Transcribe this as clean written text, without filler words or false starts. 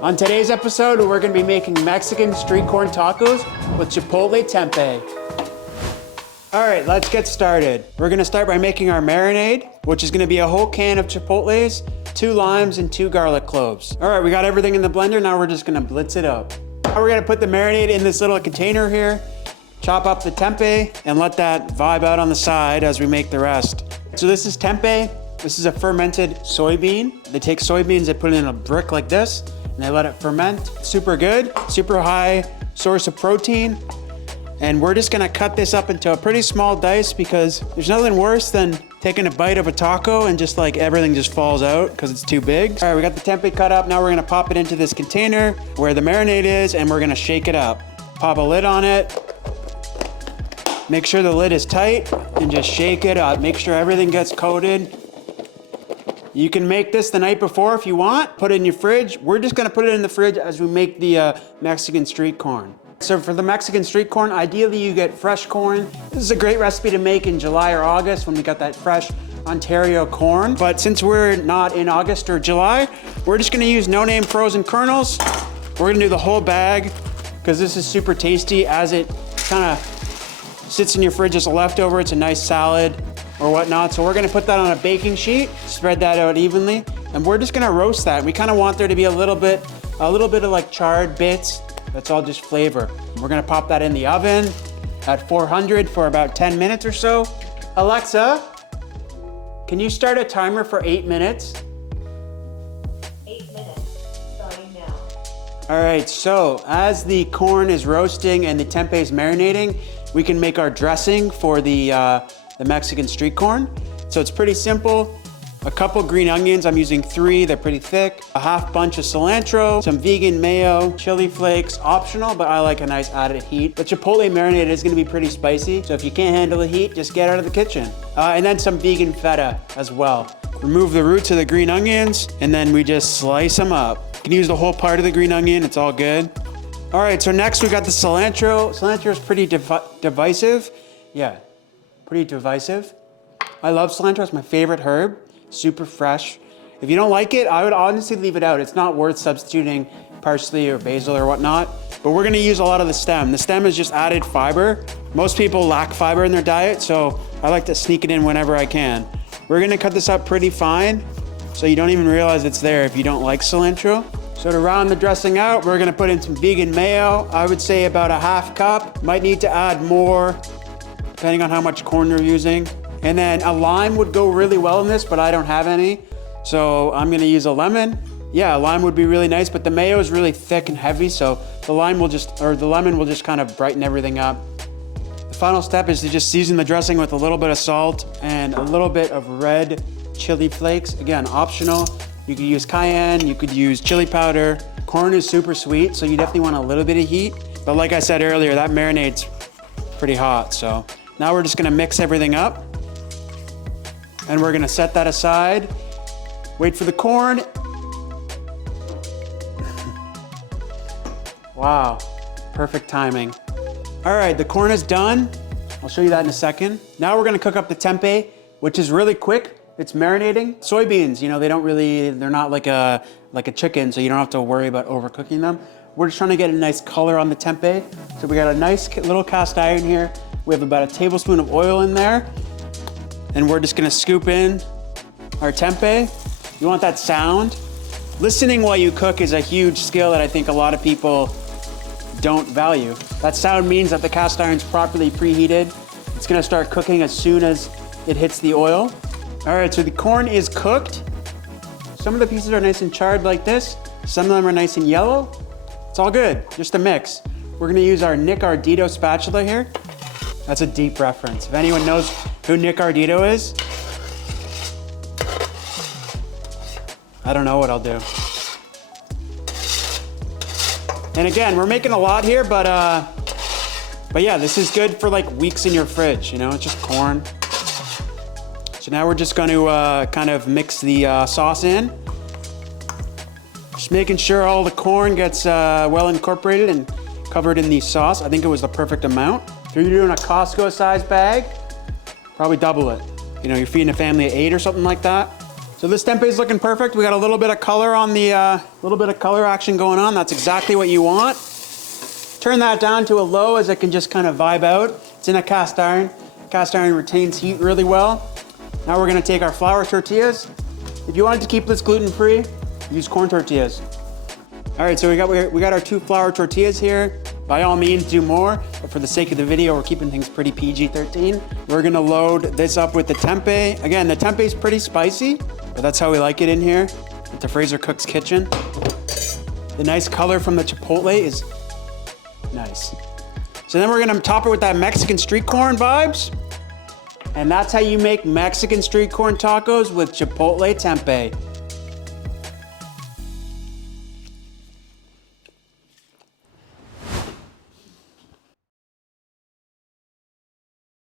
On today's episode, we're gonna be making Mexican street corn tacos with chipotle tempeh. All right, let's get started. We're gonna start by making our marinade, which is gonna be a whole can of chipotles, 2 limes, and 2 garlic cloves. All right, we got everything in the blender. Now we're just gonna blitz it up. Now we're gonna put the marinade in this little container here, chop up the tempeh, and let that vibe out on the side as we make the rest. So this is tempeh. This is a fermented soybean. They take soybeans, they put it in a brick like this, and they let it ferment. Super good, super high source of protein. And we're just gonna cut this up into a pretty small dice because there's nothing worse than taking a bite of a taco and just like everything just falls out because it's too big. All right, we got the tempeh cut up. Now we're gonna pop it into this container where the marinade is, and we're gonna shake it up. Pop a lid on it. Make sure the lid is tight and just shake it up. Make sure everything gets coated. You can make this the night before if you want. Put it in your fridge. We're just gonna put it in the fridge as we make the Mexican street corn. So for the Mexican street corn, ideally you get fresh corn. This is a great recipe to make in July or August when we got that fresh Ontario corn. But since we're not in August or July, we're just gonna use no-name frozen kernels. We're gonna do the whole bag because this is super tasty as it kind of sits in your fridge as a leftover. It's a nice salad or whatnot. So we're gonna put that on a baking sheet, spread that out evenly, and we're just gonna roast that. We kind of want there to be a little bit of like charred bits. That's all just flavor. We're gonna pop that in the oven at 400 for about 10 minutes or so. Alexa, can you start a timer for 8 minutes? 8 minutes, starting now. All right, so as the corn is roasting and the tempeh is marinating, we can make our dressing for the Mexican street corn. So it's pretty simple. A couple green onions, I'm using 3, they're pretty thick. A half bunch of cilantro, some vegan mayo, chili flakes, optional, but I like a nice added heat. The chipotle marinade is gonna be pretty spicy, so if you can't handle the heat, just get out of the kitchen. And then some vegan feta as well. Remove the roots of the green onions, and then we just slice them up. You can use the whole part of the green onion, it's all good. All right, so next we got the cilantro. Cilantro is pretty divisive. Yeah, pretty divisive. I love cilantro, it's my favorite herb. Super fresh. If you don't like it, I would honestly leave it out. It's not worth substituting parsley or basil or whatnot, but we're gonna use a lot of the stem. The stem is just added fiber. Most people lack fiber in their diet, so I like to sneak it in whenever I can. We're gonna cut this up pretty fine, so you don't even realize it's there if you don't like cilantro. So to round the dressing out, we're gonna put in some vegan mayo. I would say about a half cup. Might need to add more, depending on how much corn you're using. And then a lime would go really well in this, but I don't have any. So I'm gonna use a lemon. Yeah, a lime would be really nice, but the mayo is really thick and heavy, so the lemon will just kind of brighten everything up. The final step is to just season the dressing with a little bit of salt and a little bit of red chili flakes. Again, optional. You could use cayenne, you could use chili powder. Corn is super sweet, so you definitely want a little bit of heat. But like I said earlier, that marinade's pretty hot, so now we're just gonna mix everything up. And we're gonna set that aside. Wait for the corn. Wow, perfect timing. All right, the corn is done. I'll show you that in a second. Now we're gonna cook up the tempeh, which is really quick. It's marinating. Soybeans, you know, they're not like a chicken, so you don't have to worry about overcooking them. We're just trying to get a nice color on the tempeh. So we got a nice little cast iron here. We have about a tablespoon of oil in there. And we're just gonna scoop in our tempeh. You want that sound? Listening while you cook is a huge skill that I think a lot of people don't value. That sound means that the cast iron's properly preheated. It's gonna start cooking as soon as it hits the oil. All right, so the corn is cooked. Some of the pieces are nice and charred like this. Some of them are nice and yellow. It's all good, just a mix. We're gonna use our Nick Ardito spatula here. That's a deep reference. If anyone knows who Nick Ardito is, I don't know what I'll do. And again, we're making a lot here, but yeah, this is good for like weeks in your fridge, you know, it's just corn. So now we're just going to kind of mix the sauce in. Just making sure all the corn gets well incorporated and covered in the sauce. I think it was the perfect amount. If you're doing a Costco size bag, probably double it. You know, you're feeding a family of 8 or something like that. So this tempeh is looking perfect. We got a little bit of color on the, little bit of color action going on. That's exactly what you want. Turn that down to a low as it can just kind of vibe out. It's in a cast iron. Cast iron retains heat really well. Now we're gonna take our flour tortillas. If you wanted to keep this gluten-free, use corn tortillas. All right, so we got our 2 flour tortillas here. By all means, do more, but for the sake of the video, we're keeping things pretty PG-13. We're gonna load this up with the tempeh. Again, the tempeh is pretty spicy, but that's how we like it in here at the Fraser Cook's Kitchen. The nice color from the chipotle is nice. So then we're gonna top it with that Mexican street corn vibes. And that's how you make Mexican street corn tacos with chipotle tempeh.